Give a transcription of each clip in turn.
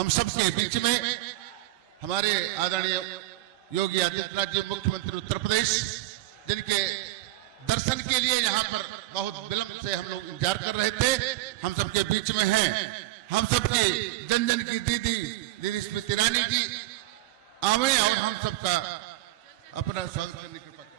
हम सबके बीच में हमारे आदरणीय योगी आदित्यनाथ जी मुख्यमंत्री उत्तर प्रदेश, जिनके दर्शन के लिए यहाँ पर बहुत विलंब से हम लोग इंतजार कर रहे थे, हम सबके बीच में हैं। हम सबकी जन जन की दीदी स्मृति ईरानी जी आवे और हम सबका अपना स्वागत करने की कृपा करें।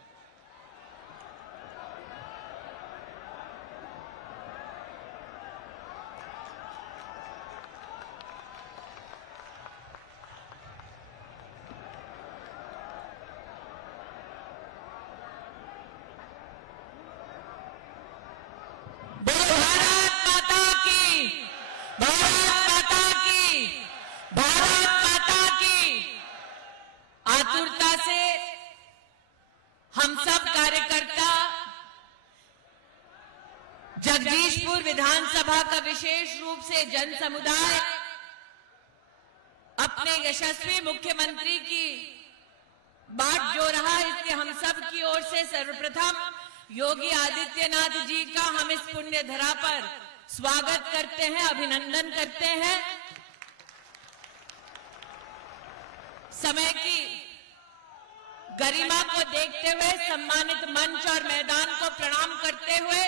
आतुरता से हम सब कार्यकर्ता जगदीशपुर विधानसभा का विशेष रूप से जन समुदाय अपने यशस्वी मुख्यमंत्री की बाट जो रहा है, इसलिए हम सब की ओर से सर्वप्रथम योगी आदित्यनाथ जी का हम इस पुण्य धरा पर स्वागत करते हैं, अभिनंदन करते हैं। समय की गरिमा को देखते हुए सम्मानित मंच और मैदान को प्रणाम करते हुए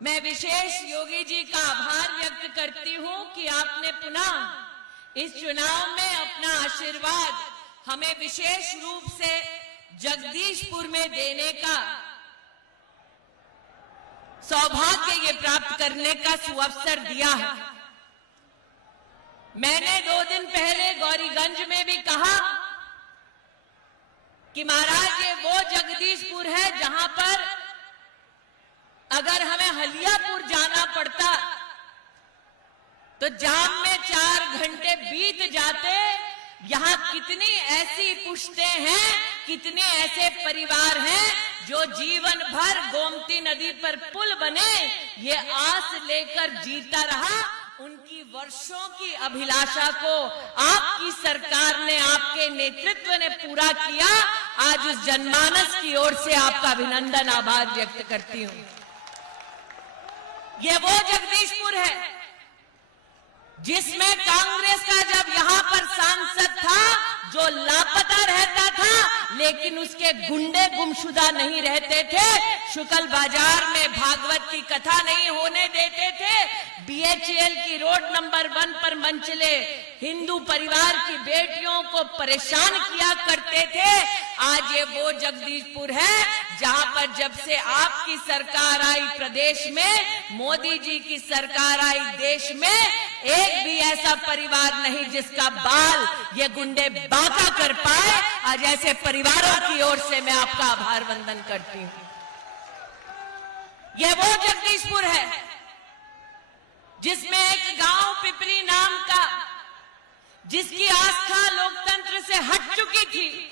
मैं विशेष योगी जी का आभार व्यक्त करती हूं कि आपने पुनः इस चुनाव में अपना आशीर्वाद हमें विशेष रूप से जगदीशपुर में देने का सौभाग्य ये प्राप्त करने का सुअवसर दिया है। मैंने 2 दिन पहले गौरीगंज में भी कहा कि महाराज ये वो जगदीशपुर है जहां पर अगर हमें हलियापुर जाना पड़ता तो जाम में 4 घंटे बीत जाते। यहाँ कितनी ऐसी पुश्तें हैं, कितने ऐसे परिवार हैं जो जीवन भर गोमती नदी पर पुल बने ये आस लेकर जीता रहा। उनकी वर्षों की अभिलाषा को आपकी सरकार ने, आपके नेतृत्व ने पूरा किया। आज उस जनमानस की ओर से आपका अभिनंदन, आभार व्यक्त करती हूं। ये वो जगदीशपुर है जिसमें कांग्रेस का जब यहाँ पर सांसद था जो लापता रहता था, लेकिन उसके गुंडे गुमशुदा नहीं रहते थे, शुक्ल बाजार में भागवत की कथा नहीं होने देते थे, BHEL की रोड नंबर 1 पर मंचले हिंदू परिवार की बेटियों को परेशान किया करते थे। आज ये वो जगदीशपुर है जहां पर जब से आपकी सरकार आई प्रदेश में, मोदी जी की सरकार आई देश में, एक भी ऐसा परिवार नहीं जिसका बाल ये गुंडे बांका कर पाए। आज ऐसे परिवारों की ओर से मैं आपका आभार वंदन करती हूं। यह वो जगदीशपुर है जिसमें एक गांव पिपरी नाम का, जिसकी आस्था लोकतंत्र से हट चुकी थी,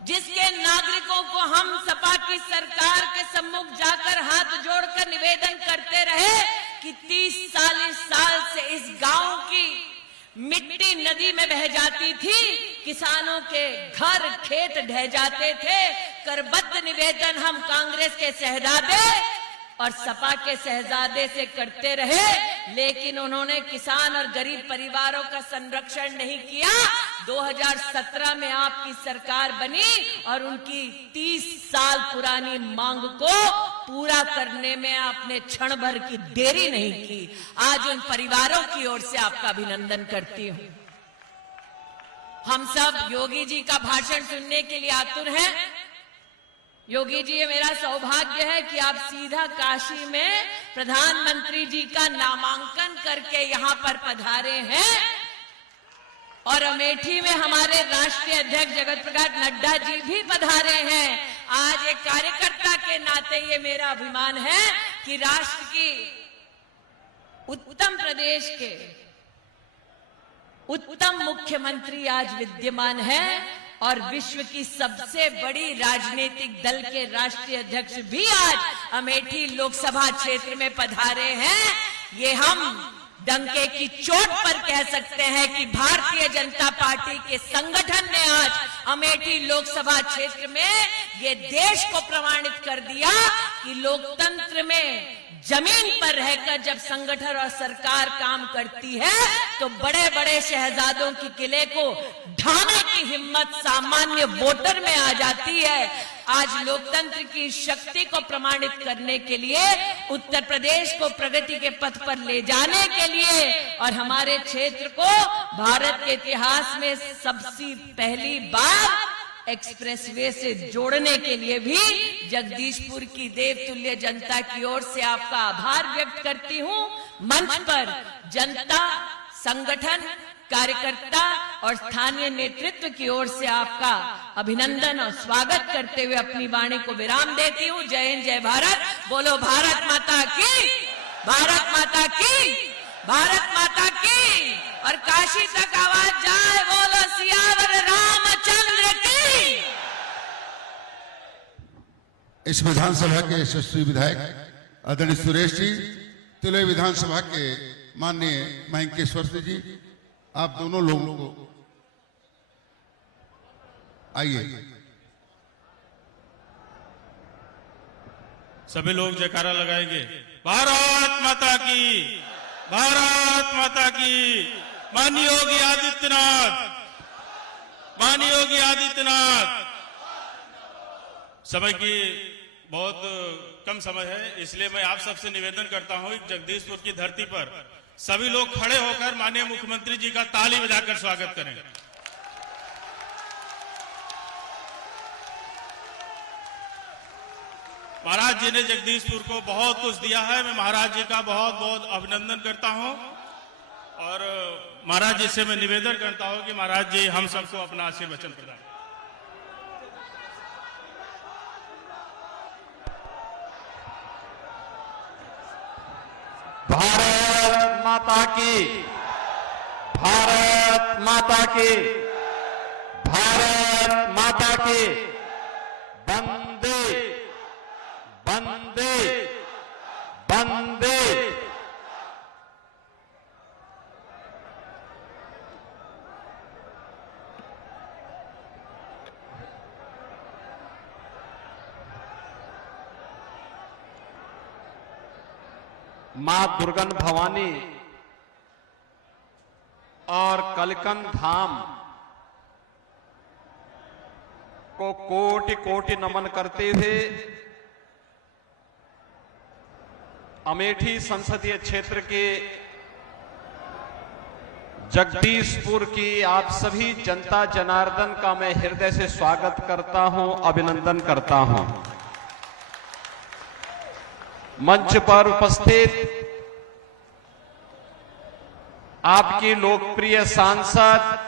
जिसके नागरिकों को हम सपा की सरकार के सम्मुख जाकर हाथ जोड़कर निवेदन करते रहे कि 30-40 साल से इस गांव की मिट्टी नदी में बह जाती थी, किसानों के घर खेत ढह जाते थे। करबद्ध निवेदन हम कांग्रेस के शहजादे और सपा के शहजादे से करते रहे, लेकिन उन्होंने किसान और गरीब परिवारों का संरक्षण नहीं किया। 2017 में आपकी सरकार बनी और उनकी 30 साल पुरानी मांग को पूरा करने में आपने क्षण भर की देरी नहीं की। आज उन परिवारों की ओर से आपका अभिनंदन करती हूं। हम सब योगी जी का भाषण सुनने के लिए आतुर हैं। योगी जी, ये मेरा सौभाग्य है कि आप सीधा काशी में प्रधानमंत्री जी का नामांकन करके यहाँ पर पधारे हैं और अमेठी में हमारे राष्ट्रीय अध्यक्ष जगत प्रकाश नड्डा जी भी पधारे हैं। आज एक कार्यकर्ता के नाते ये मेरा अभिमान है कि राष्ट्र की उत्तम प्रदेश के उत्तम मुख्यमंत्री आज विद्यमान है और विश्व की सबसे बड़ी राजनीतिक दल के राष्ट्रीय अध्यक्ष भी आज अमेठी लोकसभा क्षेत्र में पधारे हैं। ये हम डंके की चोट पर कह सकते हैं कि भारतीय जनता पार्टी के संगठन ने आज अमेठी लोकसभा क्षेत्र में ये देश को प्रमाणित कर दिया कि लोकतंत्र में जमीन पर रहकर जब संगठन और सरकार काम करती है तो बड़े बड़े शहजादों की किले को ढाने की हिम्मत सामान्य वोटर में आ जाती है। आज लोकतंत्र की शक्ति को प्रमाणित करने के लिए, उत्तर प्रदेश को प्रगति के पथ पर ले जाने के लिए और हमारे क्षेत्र को भारत के इतिहास में सबसे पहली बार एक्सप्रेसवे से जोड़ने के लिए भी जगदीशपुर की देवतुल्य जनता की ओर से आपका आभार व्यक्त करती हूं। मंच पर जनता, संगठन, कार्यकर्ता और स्थानीय नेतृत्व की ओर से आपका अभिनंदन और स्वागत करते हुए अपनी वाणी को विराम देती हूं। जय हिंद, जय भारत। बोलो भारत माता की, भारत माता की, भारत माता की। और काशी तक आवाज जाए, बोलो सियावर रामचंद्र की। इस विधानसभा के यशस्वी विधायक आदरणीय सुरेश जी, तिलय विधानसभा के माननीय महेंकेश्वर सिंह जी, आप दोनों लोगों को आइए। सभी लोग जयकारा लगाएंगे। भारत माता की, भारत माता की। माननीय योगी आदित्यनाथ, माननीय योगी आदित्यनाथ। समय की बहुत कम समय है, इसलिए मैं आप सबसे निवेदन करता हूं कि जगदीशपुर की धरती पर सभी लोग खड़े होकर माननीय मुख्यमंत्री जी का ताली बजाकर स्वागत करें। महाराज जी ने जगदीशपुर को बहुत कुछ दिया है। मैं महाराज जी का बहुत बहुत अभिनंदन करता हूं और महाराज जी से मैं निवेदन करता हूं कि महाराज जी हम सबको अपना आशीर्वचन प्रदान। भारत माता की, भारत माता की, भारत माता की। वंदे वंदे वंदे। मां दुर्गन भवानी और कलकन धाम को कोटि कोटि नमन करते हुए अमेठी संसदीय क्षेत्र के जगदीशपुर की आप सभी जनता जनार्दन का मैं हृदय से स्वागत करता हूं, अभिनंदन करता हूं। मंच पर उपस्थित आपकी लोकप्रिय सांसद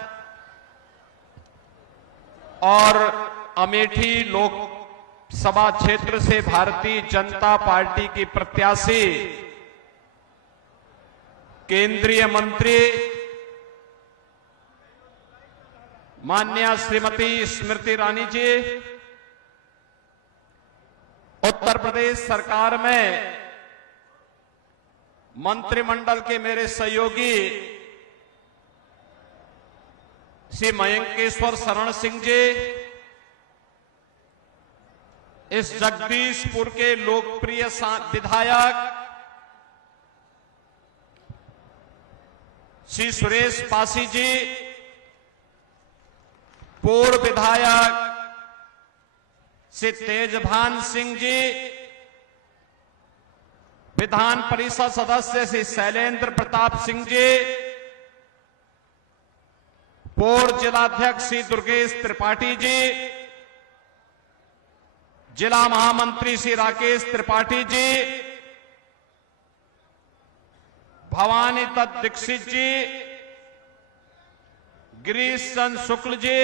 और अमेठी लोकसभा क्षेत्र से भारतीय जनता पार्टी की प्रत्याशी केंद्रीय मंत्री माननीय श्रीमती स्मृति ईरानी जी, उत्तर प्रदेश सरकार में मंत्रिमंडल के मेरे सहयोगी श्री मयंकेश्वर शरण सिंह जी, इस जगदीशपुर के लोकप्रिय विधायक श्री सुरेश पासी जी, पूर्व विधायक श्री तेजभान सिंह जी, विधान परिषद सदस्य श्री शैलेंद्र प्रताप सिंह जी, पूर्व जिलाध्यक्ष श्री दुर्गेश त्रिपाठी जी, जिला महामंत्री श्री राकेश त्रिपाठी जी, भवानी दत्त दीक्षित जी, गिरीश चंद्र शुक्ल जी,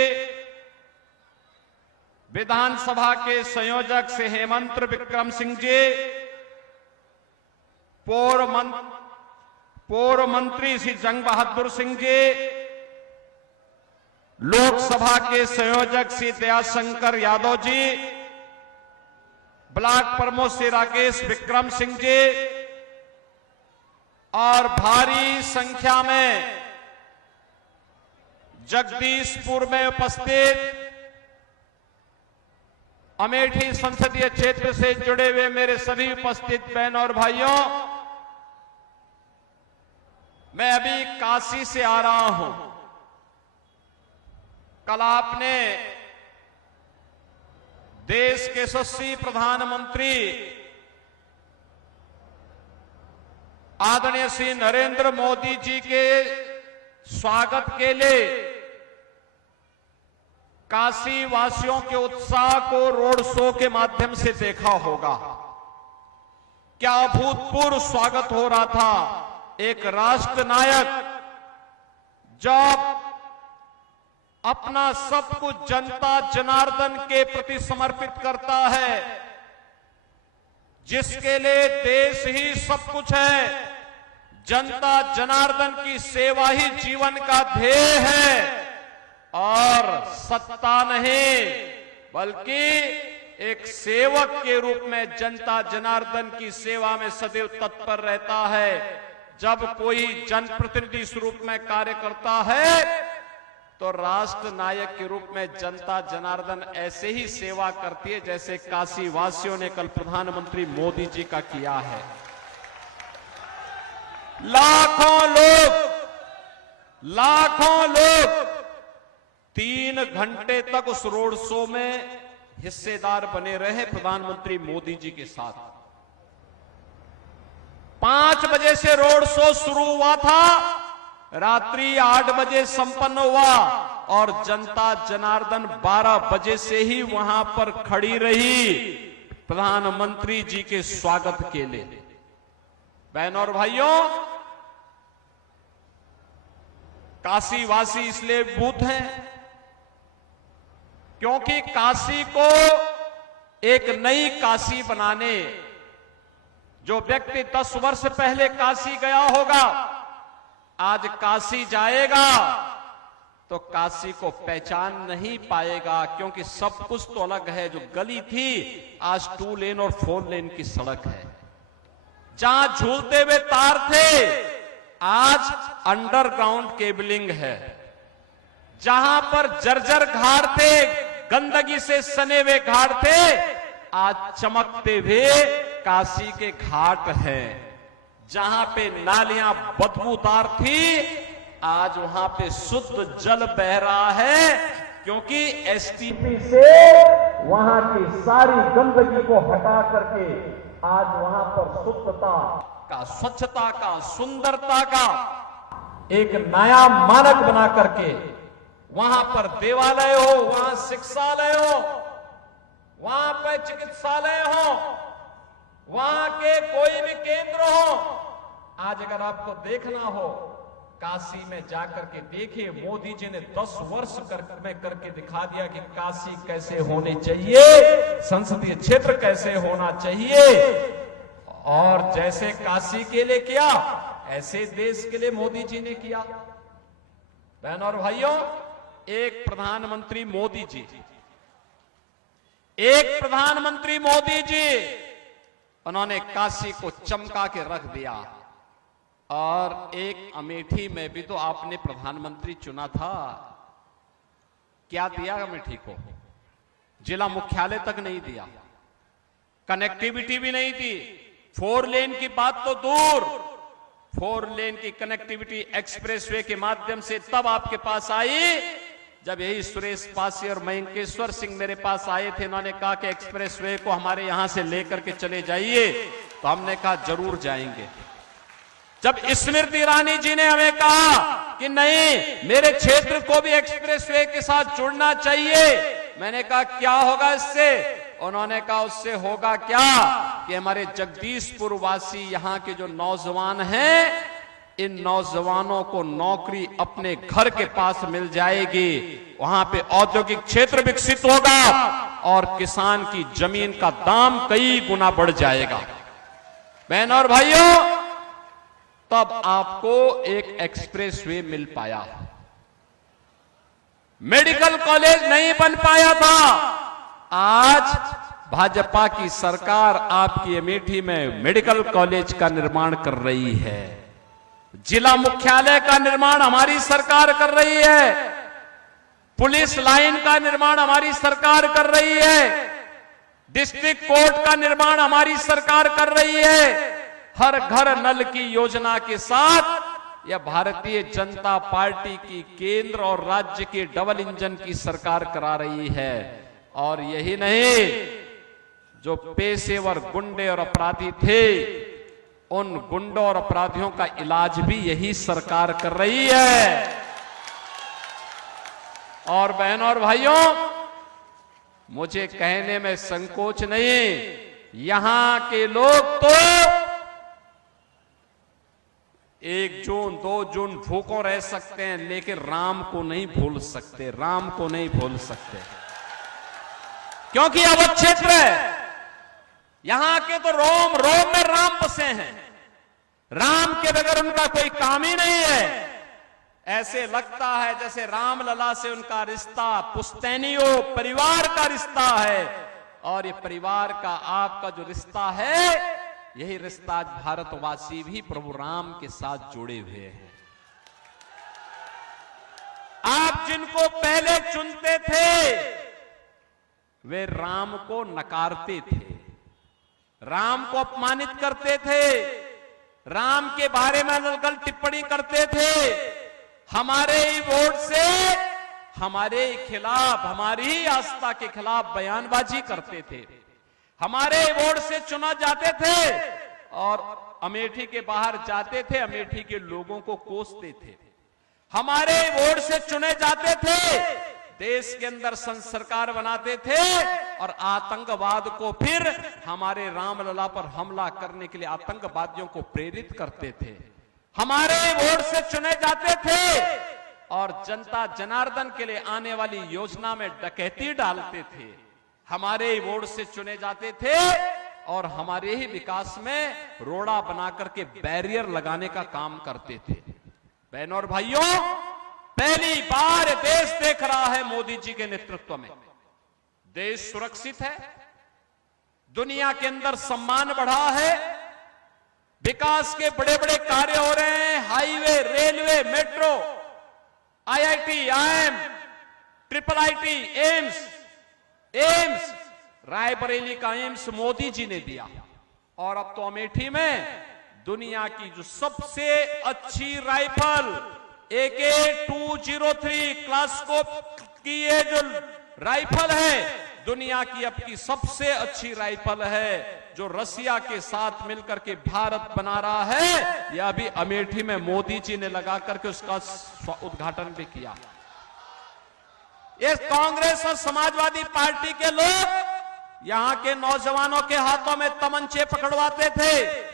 विधानसभा के संयोजक श्री हेमंत विक्रम सिंह जी, पूर्व मंत्री श्री जंग बहादुर सिंह जी, लोकसभा के संयोजक श्री दयाशंकर यादव जी, ब्लॉक प्रमुख श्री राकेश विक्रम सिंह जी, और भारी संख्या में जगदीशपुर में उपस्थित अमेठी संसदीय क्षेत्र से जुड़े हुए मेरे सभी उपस्थित बहनों और भाइयों, मैं अभी काशी से आ रहा हूं। कल आपने देश के यशस्वी प्रधानमंत्री आदरणीय श्री नरेंद्र मोदी जी के स्वागत के लिए काशी वासियों के उत्साह को रोड शो के माध्यम से देखा होगा। क्या अभूतपूर्व स्वागत हो रहा था। एक राष्ट्र नायक जब अपना सब कुछ जनता जनार्दन के प्रति समर्पित करता है, जिसके लिए देश ही सब कुछ है, जनता जनार्दन की सेवा ही जीवन का ध्येय है और सत्ता नहीं बल्कि एक सेवक के रूप में जनता जनार्दन की सेवा में सदैव तत्पर रहता है। जब कोई जनप्रतिनिधि स्वरूप में कार्य करता है तो राष्ट्र नायक के रूप में जनता जनार्दन ऐसे ही सेवा करती है जैसे काशी वासियों ने कल प्रधानमंत्री मोदी जी का किया है। लाखों लोग 3 घंटे तक उस रोड शो में हिस्सेदार बने रहे प्रधानमंत्री मोदी जी के साथ। 5 बजे से रोड शो शुरू हुआ था, रात्रि 8 बजे संपन्न हुआ और जनता जनार्दन 12 बजे से ही वहां पर खड़ी रही प्रधानमंत्री जी के स्वागत के लिए। बहनों और भाइयों, काशी वासी इसलिए भूत हैं क्योंकि काशी को एक नई काशी बनाने, जो व्यक्ति 10 वर्ष पहले काशी गया होगा आज काशी जाएगा तो काशी को पहचान नहीं पाएगा, क्योंकि सब कुछ तो अलग है। जो गली थी आज 2 लेन और 4 लेन की सड़क है। जहां झूलते हुए तार थे आज अंडरग्राउंड केबलिंग है। जहां पर जर्जर घाट थे, गंदगी से सने हुए घाट थे, आज चमकते हुए काशी के घाट हैं। जहां पे नालियां बदबूदार थी आज वहां पे शुद्ध जल बह रहा है, क्योंकि एसटीपी से वहां की सारी गंदगी को हटा करके आज वहां पर शुद्धता का, स्वच्छता का, सुंदरता का एक नया मानक बना करके वहां पर देवालय हो, वहां शिक्षालय हो, वहां पर चिकित्सालय हो, वहां के कोई भी केंद्र हो। आज अगर आपको देखना हो काशी में जाकर के देखिए, मोदी जी ने 10 वर्ष में करके दिखा दिया कि काशी कैसे होनी चाहिए, संसदीय क्षेत्र कैसे होना चाहिए। और जैसे काशी के लिए किया ऐसे देश के लिए मोदी जी ने किया। बहनों और भाइयों, एक प्रधानमंत्री मोदी जी उन्होंने काशी को चमका के रख दिया। और एक अमेठी में भी तो आपने प्रधानमंत्री चुना था, क्या दिया अमेठी को? जिला मुख्यालय तक नहीं दिया, कनेक्टिविटी भी नहीं दी। 4 लेन की बात तो दूर, 4 लेन की कनेक्टिविटी एक्सप्रेसवे के माध्यम से तब आपके पास आई जब यही सुरेश पासी और मयंकेश्वर सिंह मेरे पास आए थे। उन्होंने कहा कि एक्सप्रेसवे को हमारे यहां से लेकर के चले जाइए, तो हमने कहा जरूर जाएंगे। जब स्मृति ईरानी जी ने हमें कहा कि नहीं, मेरे क्षेत्र को भी एक्सप्रेसवे के साथ जुड़ना चाहिए, मैंने कहा क्या होगा इससे? उन्होंने कहा उससे होगा क्या कि हमारे जगदीशपुर वासी यहाँ के जो नौजवान हैं, इन नौजवानों को नौकरी अपने घर के पास मिल जाएगी, वहां पे औद्योगिक क्षेत्र विकसित होगा और किसान की जमीन का दाम कई गुना बढ़ जाएगा। बहनों और भाइयों, तब आपको एक एक्सप्रेसवे मिल पाया। मेडिकल कॉलेज नहीं बन पाया था। आज भाजपा की सरकार आपकी अमेठी में मेडिकल कॉलेज का निर्माण कर रही है। जिला मुख्यालय का निर्माण हमारी सरकार कर रही है, पुलिस लाइन का निर्माण हमारी सरकार कर रही है, डिस्ट्रिक्ट कोर्ट का निर्माण हमारी सरकार कर रही है। हर घर नल की योजना के साथ यह भारतीय जनता पार्टी की केंद्र और राज्य के डबल इंजन की सरकार करा रही है। और यही नहीं, जो पेशेवर गुंडे और अपराधी थे, उन गुंडों और अपराधियों का इलाज भी यही सरकार कर रही है। और बहनों और भाइयों, मुझे कहने में संकोच नहीं, यहां के लोग तो 1 जून 2 जून भूखों रह सकते हैं, लेकिन राम को नहीं भूल सकते, राम को नहीं भूल सकते, क्योंकि अवध क्षेत्र है। यहां के तो रोम रोम में राम बसे हैं, राम के बगैर उनका कोई काम ही नहीं है। ऐसे लगता है जैसे रामलला से उनका रिश्ता पुश्तैनियों परिवार का रिश्ता है, और ये परिवार का आपका जो रिश्ता है, यही रिश्ता आज भारतवासी भी प्रभु राम के साथ जुड़े हुए हैं। आप जिनको पहले चुनते थे, वे राम को नकारते थे, राम को अपमानित करते थे, राम के बारे में अलग टिप्पणी करते थे, हमारे ही वोट से हमारे खिलाफ, हमारी ही आस्था के खिलाफ बयानबाजी करते थे, हमारे वोट से चुना जाते थे और अमेठी के बाहर जाते थे, अमेठी के लोगों को कोसते थे। हमारे वोट से चुने जाते थे, देश के अंदर सरकार बनाते थे और आतंकवाद को फिर हमारे रामलला पर हमला करने के लिए आतंकवादियों को प्रेरित करते थे। हमारे वोट से चुने जाते थे और जनता जनार्दन के लिए आने वाली योजना में डकैती डालते थे। हमारे वोट से चुने जाते थे और हमारे ही विकास में रोड़ा बनाकर के बैरियर लगाने का काम करते थे। बहनों और भाइयों, पहली बार देश देख रहा है मोदी जी के नेतृत्व में, देश सुरक्षित है, दुनिया के अंदर सम्मान बढ़ा है, विकास के बड़े बड़े कार्य हो रहे हैं, highway, railway, metro, IIT, IIM, IIIT, AIIMS, Raebareli का एम्स मोदी जी ने दिया। और अब तो अमेठी में दुनिया की जो सबसे अच्छी राइफल AK-203 क्लास्कोप की ये जो राइफल है, दुनिया की अब की सबसे अच्छी राइफल है, जो रसिया के साथ मिलकर के भारत बना रहा है। यह अभी अमेठी में मोदी जी ने लगा करके उसका उद्घाटन भी किया। ये कांग्रेस और समाजवादी पार्टी के लोग यहां के नौजवानों के हाथों में तमंचे पकड़वाते थे।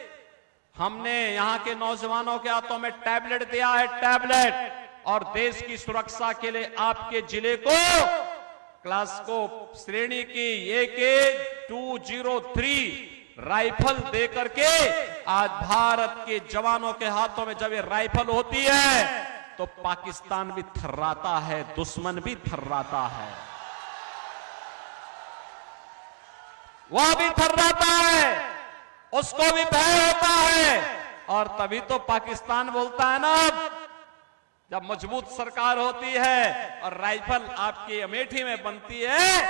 हमने यहां के नौजवानों के हाथों में टैबलेट दिया है, टैबलेट, और देश की सुरक्षा के लिए आपके जिले को क्लास्कोप श्रेणी की AK-203 राइफल देकर के आज भारत के जवानों के हाथों में जब ये राइफल होती है तो पाकिस्तान भी थर्राता है, दुश्मन भी थर्राता है, वह भी थर्राता है, उसको भी भय होता है। और तभी तो पाकिस्तान बोलता है ना, जब मजबूत सरकार होती है और राइफल आपकी अमेठी में बनती है,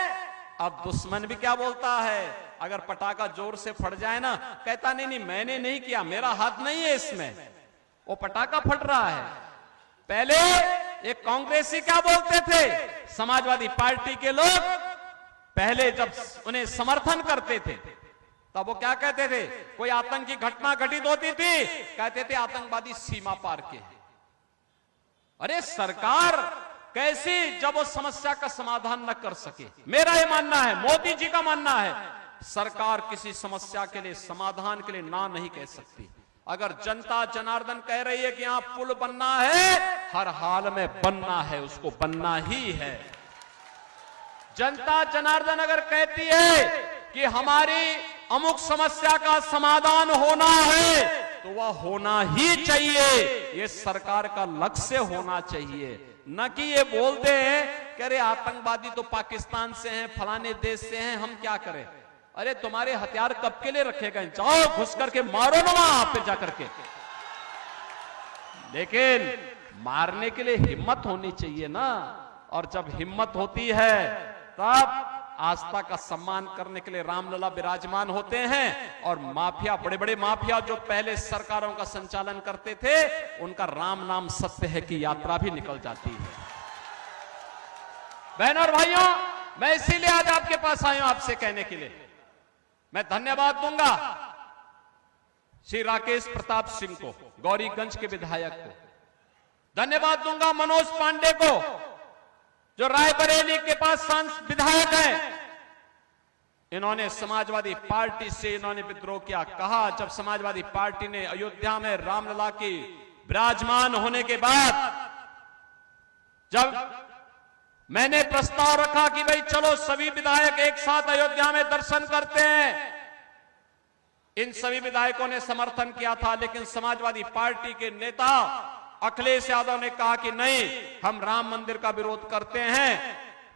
अब दुश्मन भी क्या बोलता है, अगर पटाखा जोर से फट जाए ना, कहता नहीं मैंने नहीं किया, मेरा हाथ नहीं है इसमें, वो पटाखा फट रहा है। पहले एक कांग्रेसी क्या बोलते थे, समाजवादी पार्टी के लोग पहले जब उन्हें समर्थन करते थे तब वो क्या कहते थे, कोई आतंकी घटना घटित होती थी, कहते थे आतंकवादी सीमा पार के। अरे सरकार कैसी, जब वो समस्या का समाधान न कर सके। मेरा ये मानना है, मोदी जी का मानना है, सरकार किसी समस्या के लिए, समाधान के लिए ना नहीं कह सकती। अगर जनता जनार्दन कह रही है कि यहां पुल बनना है, हर हाल में बनना है, उसको बनना ही है। जनता जनार्दन अगर कहती है कि हमारी अमुक समस्या का समाधान होना है, तो वह होना ही चाहिए। ये सरकार का लक्ष्य होना चाहिए, न कि ये बोलते हैं कि अरे आतंकवादी तो पाकिस्तान से हैं, फलाने देश से हैं, हम क्या करें। अरे तुम्हारे हथियार कब के लिए रखे गए, जाओ घुस करके मारो ना वहां पे जाकर के, लेकिन मारने के लिए हिम्मत होनी चाहिए ना, और जब हिम्मत होती है तब आस्था का सम्मान करने के लिए रामलला विराजमान होते हैं। और माफिया, बड़े बड़े माफिया जो पहले सरकारों का संचालन करते थे, उनका राम नाम सत्य है की यात्रा भी निकल जाती है। बहनों और भाइयों, मैं इसीलिए आज आपके पास आया हूं आपसे कहने के लिए, मैं धन्यवाद दूंगा श्री राकेश प्रताप सिंह को, गौरीगंज के विधायक को, धन्यवाद दूंगा मनोज पांडे को जो रायबरेली के पास विधायक है। इन्होंने समाजवादी पार्टी से इन्होंने विद्रोह किया। कहा जब समाजवादी पार्टी ने अयोध्या में रामलला की विराजमान होने के बाद जब मैंने प्रस्ताव रखा कि भाई चलो सभी विधायक एक साथ अयोध्या में दर्शन करते हैं, इन सभी विधायकों ने समर्थन किया था। लेकिन समाजवादी पार्टी के नेता अखिलेश यादव ने कहा कि नहीं, हम राम मंदिर का विरोध करते हैं।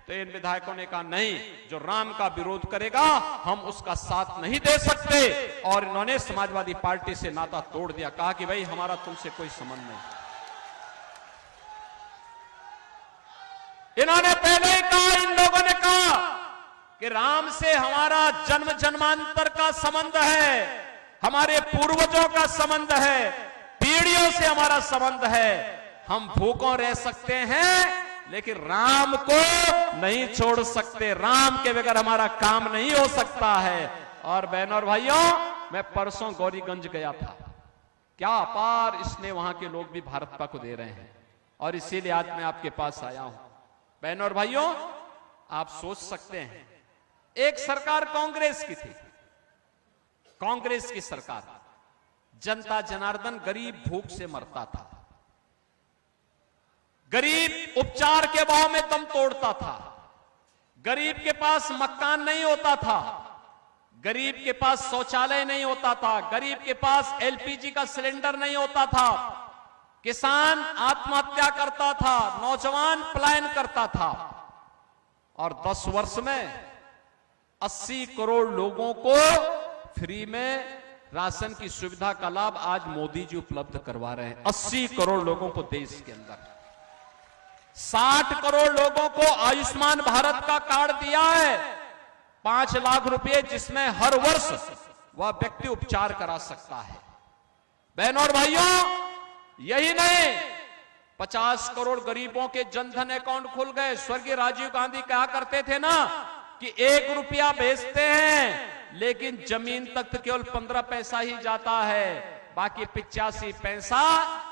तो इन विधायकों ने कहा नहीं, जो राम का विरोध करेगा हम उसका साथ नहीं दे सकते, और इन्होंने समाजवादी पार्टी से नाता तोड़ दिया। कहा कि भाई हमारा तुमसे कोई संबंध नहीं। इन्होंने पहले ही कहा, इन लोगों ने कहा कि राम से हमारा जन्म जन्मांतर का संबंध है, हमारे पूर्वजों का संबंध है, पीढ़ियों से हमारा संबंध है। हम भूखों रह सकते हैं लेकिन राम को नहीं छोड़ सकते, राम के बगैर हमारा काम नहीं हो सकता है। और बहनों और भाइयों, मैं परसों गौरीगंज गया था, क्या अपार इसने वहां के लोग भी भाजपा को दे रहे हैं, और इसीलिए आज मैं आपके पास आया हूं। बहनों और भाइयों, आप सोच सकते हैं, एक सरकार कांग्रेस की थी, कांग्रेस की सरकार, जनता जनार्दन गरीब भूख से मरता था, गरीब उपचार के भाव में दम तोड़ता था, गरीब के पास मकान नहीं होता था, गरीब के पास शौचालय नहीं होता था, गरीब के पास एलपीजी का सिलेंडर नहीं होता था, किसान आत्महत्या करता था, नौजवान पलायन करता था। और 10 वर्ष में 80 करोड़ लोगों को फ्री में राशन की सुविधा का लाभ आज मोदी जी उपलब्ध करवा रहे हैं। 80 करोड़ लोगों को देश के अंदर, 60 करोड़ लोगों को आयुष्मान भारत का कार्ड दिया है, 5 लाख रुपए, जिसमें हर वर्ष वह व्यक्ति उपचार करा सकता है। बहनों और भाइयों, यही नहीं, 50 करोड़ गरीबों के जनधन अकाउंट खुल गए। स्वर्गीय राजीव गांधी कहा करते थे ना कि 1 रुपया भेजते हैं लेकिन जमीन तक तो केवल 15 पैसा ही जाता है, बाकी 85 पैसा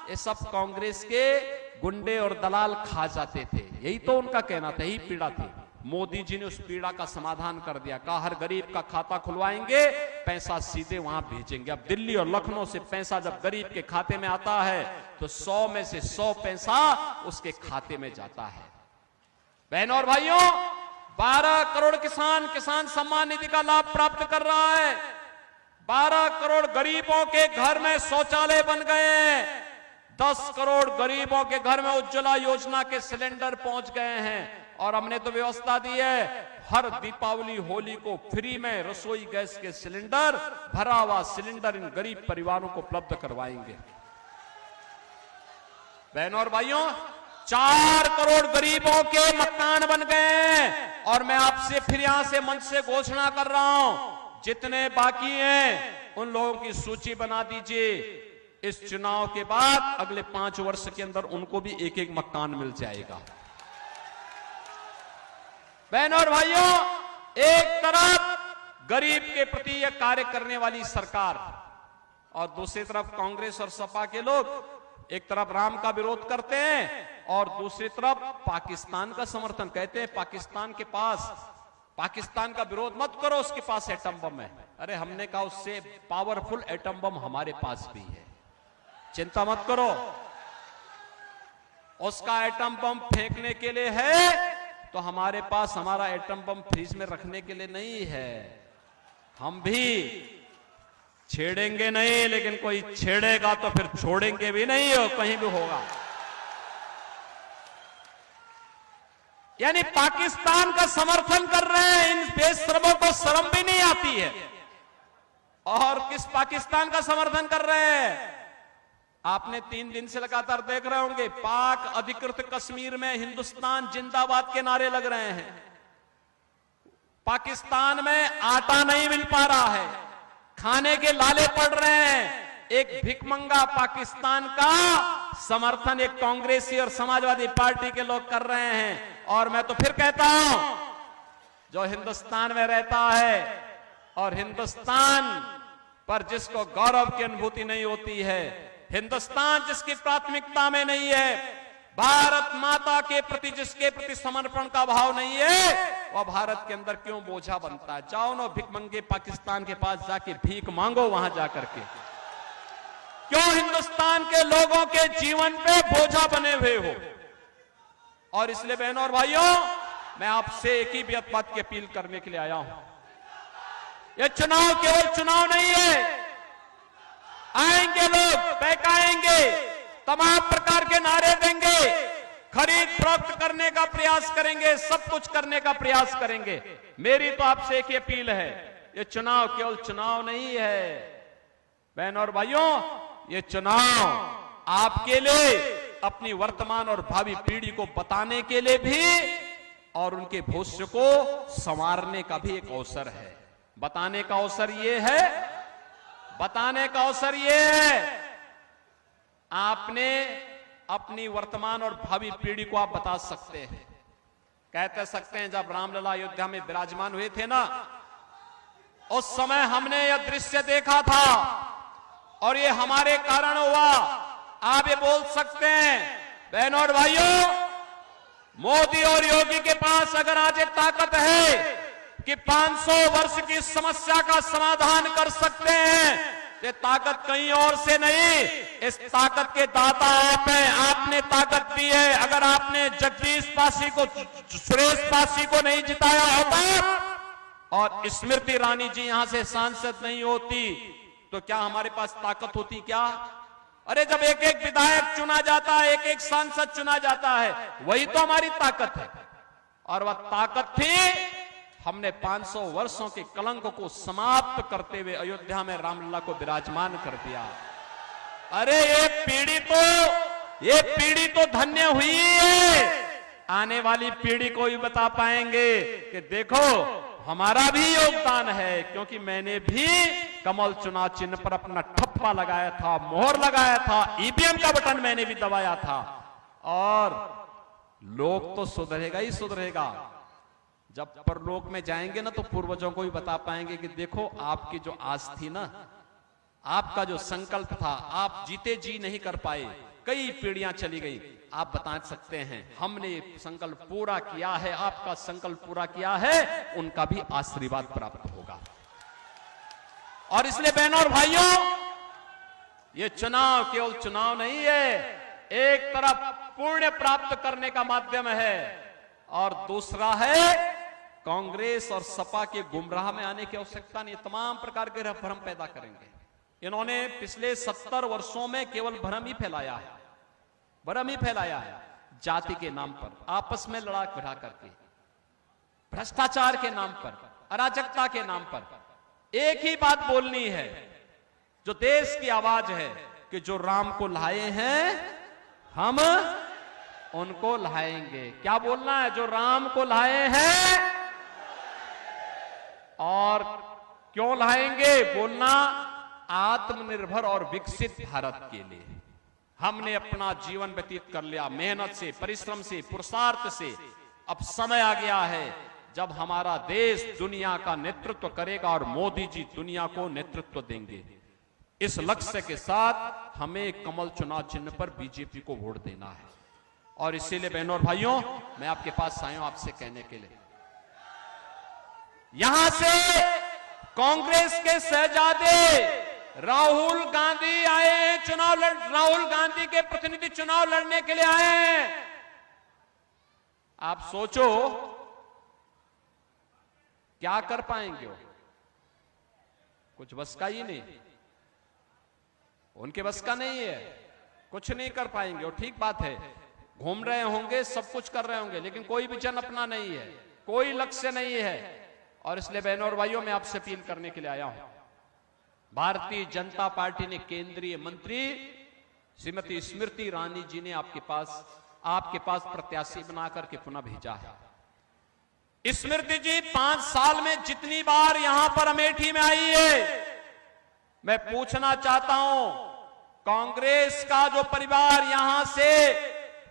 ये सब कांग्रेस के गुंडे और दलाल खा जाते थे। यही तो उनका कहना था, यही पीड़ा थी। मोदी जी ने उस पीड़ा का समाधान कर दिया, कहा हर गरीब का खाता खुलवाएंगे, पैसा सीधे वहां भेजेंगे। अब दिल्ली और लखनऊ से पैसा जब गरीब के खाते में आता है तो 100 में से 100 पैसा उसके खाते में जाता है। बहनों और भाइयों, 12 करोड़ किसान सम्मान निधि का लाभ प्राप्त कर रहा है, 12 करोड़ गरीबों के घर में शौचालय बन गए, 10 करोड़ गरीबों के घर में उज्ज्वला योजना के सिलेंडर पहुंच गए हैं। और हमने तो व्यवस्था दी है, हर दीपावली होली को फ्री में रसोई गैस के सिलेंडर, भरा हुआ सिलेंडर इन गरीब परिवारों को उपलब्ध करवाएंगे। बहनों और भाइयों, 4 करोड़ गरीबों के मकान बन गए। और मैं आपसे फिर यहां से मंच से घोषणा कर रहा हूं, जितने बाकी हैं उन लोगों की सूची बना दीजिए। इस चुनाव के बाद अगले 5 वर्ष के अंदर उनको भी एक एक मकान मिल जाएगा। बहनों और भाइयों, एक तरफ गरीब के प्रति यह कार्य करने वाली सरकार और दूसरी तरफ कांग्रेस और सपा के लोग एक तरफ राम का विरोध करते हैं और दूसरी तरफ पाकिस्तान का समर्थन। कहते हैं पाकिस्तान का विरोध मत करो, उसके पास एटम बम है। अरे हमने कहा उससे पावरफुल एटम बम हमारे पास भी है, चिंता मत करो। उसका एटम बम फेंकने के लिए है तो हमारे पास हमारा एटम बम फ्रीज में रखने के लिए नहीं है। हम भी छेड़ेंगे नहीं, लेकिन कोई छेड़ेगा तो फिर छोड़ेंगे भी नहीं, हो कहीं भी होगा। यानी पाकिस्तान का समर्थन कर रहे हैं, इन बेशरमों को शर्म भी नहीं आती है। और किस पाकिस्तान का समर्थन कर रहे हैं? आपने 3 दिन से लगातार देख रहे होंगे, पाक अधिकृत कश्मीर में हिंदुस्तान जिंदाबाद के नारे लग रहे हैं। पाकिस्तान में आटा नहीं मिल पा रहा है, खाने के लाले पड़ रहे हैं। एक भिखमंगा पाकिस्तान का समर्थन एक कांग्रेसी और समाजवादी पार्टी के लोग कर रहे हैं। और मैं तो फिर कहता हूं, जो हिंदुस्तान में रहता है और हिंदुस्तान पर जिसको गौरव की अनुभूति नहीं होती है, हिंदुस्तान जिसकी प्राथमिकता में नहीं है, भारत माता के प्रति जिसके प्रति समर्पण का भाव नहीं है, वह भारत के अंदर क्यों बोझा बनता है? जाओ ना भिखमंगे पाकिस्तान के पास जाके भीख मांगो वहां जाकर के। क्यों हिंदुस्तान के लोगों के जीवन पे बोझा बने हुए हो? और इसलिए बहनों और भाइयों, मैं आपसे एक ही बात की अपील करने के लिए आया हूं। ये चुनाव केवल चुनाव नहीं है। आएंगे लोग, बहकाएंगे, तमाम प्रकार के नारे देंगे, खरीद फरोख्त करने का प्रयास करेंगे, सब कुछ करने का प्रयास करेंगे। मेरी तो आपसे एक ही अपील है, ये चुनाव केवल चुनाव नहीं है बहनों और भाइयों, ये चुनाव आपके लिए, अपनी वर्तमान और भावी पीढ़ी को बताने के लिए भी और उनके भविष्य को संवारने का भी एक अवसर है। बताने का अवसर ये है, बताने का अवसर ये है, आपने अपनी वर्तमान और भावी पीढ़ी को आप बता सकते हैं। कहते सकते हैं जब रामलला अयोध्या में विराजमान हुए थे ना, उस समय हमने यह दृश्य देखा था और ये हमारे कारण हुआ। आप ये बोल सकते हैं बहनों और भाइयों, मोदी और योगी के पास अगर आज ये ताकत है कि 500 वर्ष की समस्या का समाधान कर सकते हैं, ये ताकत कहीं और से नहीं, इस ताकत के दाता आप हैं। आपने ताकत दी है। अगर आपने जगदीश पासी को, सुरेश पासी को नहीं जिताया होता और स्मृति ईरानी जी यहां से सांसद नहीं होती, तो क्या हमारे पास ताकत होती क्या? अरे जब एक एक विधायक चुना जाता है, एक एक सांसद चुना जाता है, वही तो हमारी ताकत है। और वह ताकत थी, हमने 500 वर्षों के कलंक को समाप्त करते हुए अयोध्या में रामलला को विराजमान कर दिया। अरे ये पीढ़ी तो धन्य हुई है। आने वाली पीढ़ी को भी बता पाएंगे कि देखो हमारा भी योगदान है, क्योंकि मैंने भी कमल चुनाव चिन्ह पर अपना ठप्पा लगाया था, मोहर लगाया था, ईवीएम का बटन मैंने भी दबाया था। और लोग तो सुधरेगा ही सुधरेगा। जब परलोक में जाएंगे ना, तो पूर्वजों को भी बता पाएंगे कि देखो आपकी जो आस थी ना, आपका जो संकल्प था, आप जीते जी नहीं कर पाए, कई पीढ़ियां चली गई, आप बता सकते हैं हमने संकल्प पूरा किया है, आपका संकल्प पूरा किया है, उनका भी आशीर्वाद प्राप्त होगा। और इसलिए बहनों और भाइयों, ये चुनाव केवल चुनाव नहीं है, एक तरफ पुण्य प्राप्त करने का माध्यम है और दूसरा है कांग्रेस और सपा के गुमराह में आने की आवश्यकता नहीं। तमाम प्रकार के भ्रम पैदा करेंगे। इन्होंने पिछले 70 वर्षों में केवल भ्रम ही फैलाया है, भ्रम ही फैलाया है। जाति के नाम पर आपस में लड़ा बढ़ा करके, भ्रष्टाचार के नाम पर, अराजकता के नाम पर एक ही बात बोलनी है, जो देश की आवाज है कि जो राम को लाए हैं हम उनको लाएंगे। क्या बोलना है? जो राम को लाए हैं और क्यों लाएंगे? बोलना आत्मनिर्भर और विकसित भारत के लिए। हमने अपना जीवन व्यतीत कर लिया मेहनत से, परिश्रम से, पुरुषार्थ से। अब समय आ गया है जब हमारा देश दुनिया का नेतृत्व करेगा और मोदी जी दुनिया को नेतृत्व देंगे। इस लक्ष्य के साथ हमें कमल चुनाव चिन्ह पर बीजेपी को वोट देना है। और इसीलिए बहनों और भाइयों, मैं आपके पास आया हूं आपसे कहने के लिए, यहां से कांग्रेस के शहजादे राहुल गांधी आए हैं, राहुल गांधी के प्रतिनिधि चुनाव लड़ने के लिए आए हैं। आप सोचो क्या कर पाएंगे वो? कुछ बस का ही नहीं, उनके बस का नहीं है, कुछ नहीं कर पाएंगे। और ठीक बात है, घूम रहे होंगे, सब कुछ कर रहे होंगे, लेकिन कोई विजन अपना नहीं है, कोई लक्ष्य नहीं है। और इसलिए बहनों और भाइयों, मैं आपसे अपील करने के लिए आया हूं। भारतीय जनता पार्टी ने केंद्रीय मंत्री श्रीमती स्मृति ईरानी जी ने आपके पास प्रत्याशी बनाकर के पुनः भेजा है। स्मृति जी 5 साल में जितनी बार यहां पर अमेठी में आई है, मैं पूछना चाहता हूं, कांग्रेस का जो परिवार यहां से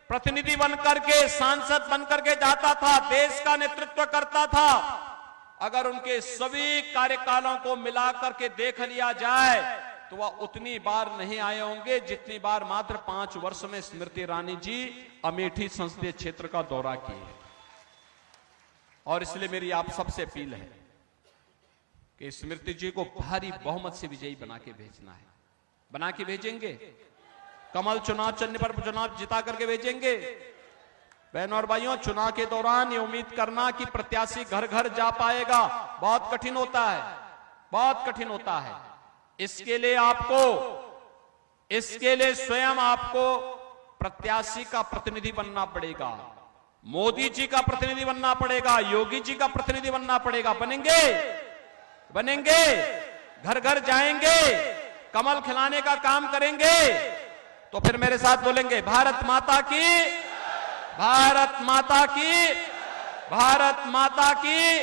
प्रतिनिधि बनकर के, सांसद बनकर के जाता था, देश का नेतृत्व करता था, अगर उनके सभी कार्यकालों को मिलाकर के देख लिया जाए तो वह उतनी बार नहीं आए होंगे जितनी बार मात्र 5 वर्ष में स्मृति ईरानी जी अमेठी संसदीय क्षेत्र का दौरा किए। और इसलिए मेरी आप सबसे अपील है कि स्मृति जी को भारी बहुमत से विजयी बना के भेजना है। बना के भेजेंगे, कमल चुनाव चिन्ह पर चुनाव जिता करके भेजेंगे। बहनों और भाइयों, चुनाव के दौरान ये उम्मीद करना कि प्रत्याशी घर घर जा पाएगा बहुत कठिन होता है, बहुत कठिन होता है। इसके लिए स्वयं आपको प्रत्याशी का प्रतिनिधि बनना पड़ेगा, मोदी जी का प्रतिनिधि बनना पड़ेगा, योगी जी का प्रतिनिधि बनना पड़ेगा। बनेंगे, घर घर जाएंगे, कमल खिलाने का काम करेंगे, तो फिर मेरे साथ बोलेंगे, भारत माता की, भारत माता की, भारत माता की।